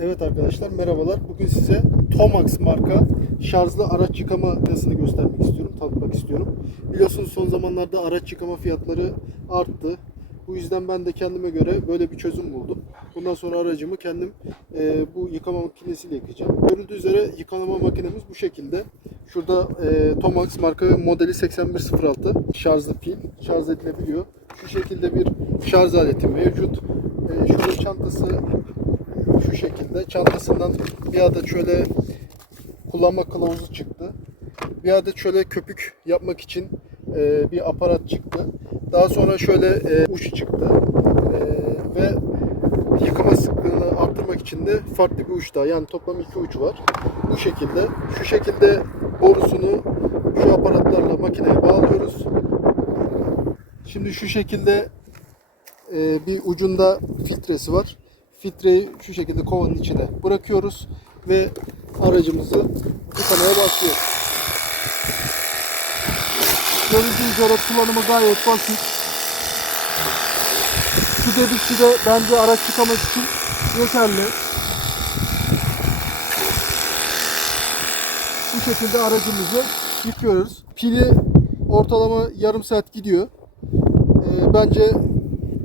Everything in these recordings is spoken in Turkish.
Evet arkadaşlar merhabalar. Bugün size Tomax marka şarjlı araç yıkama makinesini göstermek istiyorum, tanıtmak istiyorum. Biliyorsunuz son zamanlarda araç yıkama fiyatları arttı. Bu yüzden ben de kendime göre böyle bir çözüm buldum. Bundan sonra aracımı kendim e, bu yıkama makinesiyle yıkayacağım. Görüldüğü üzere yıkama makinemiz bu şekilde. Şurada e, Tomax marka ve modeli 8106 şarjlı pil, şarj edilebiliyor. Şu şekilde bir şarj aleti mevcut. E, şurada çantası şu şekilde. Çantasından bir adet şöyle kullanma kılavuzu çıktı. Bir adet şöyle köpük yapmak için e, bir aparat çıktı. Daha sonra şöyle e, uç çıktı. E, ve yıkama sıklığını arttırmak için de farklı bir uç daha. Yani toplam iki uç var. Bu şekilde. Şu şekilde borusunu şu aparatlarla makineye bağlıyoruz. Şimdi şu şekilde e, bir ucunda filtresi var. Filtreyi şu şekilde kovanın içine bırakıyoruz ve aracımızı yıkamaya başlıyoruz. Gördüğünüz üzere kullanımı gayet basit. Şu debişi de bence araç yıkamak için yeterli. Bu şekilde aracımızı yıkıyoruz. Pili ortalama yarım saat gidiyor. Ee, bence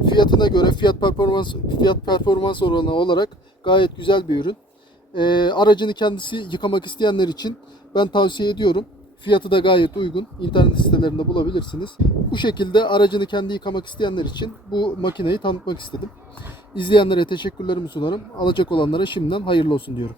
fiyatına göre fiyat performans fiyat performans oranı olarak gayet güzel bir ürün. Ee, aracını kendisi yıkamak isteyenler için ben tavsiye ediyorum. Fiyatı da gayet uygun. İnternet sitelerinde bulabilirsiniz. Bu şekilde aracını kendi yıkamak isteyenler için bu makineyi tanıtmak istedim. İzleyenlere teşekkürlerimi sunarım. Alacak olanlara şimdiden hayırlı olsun diyorum.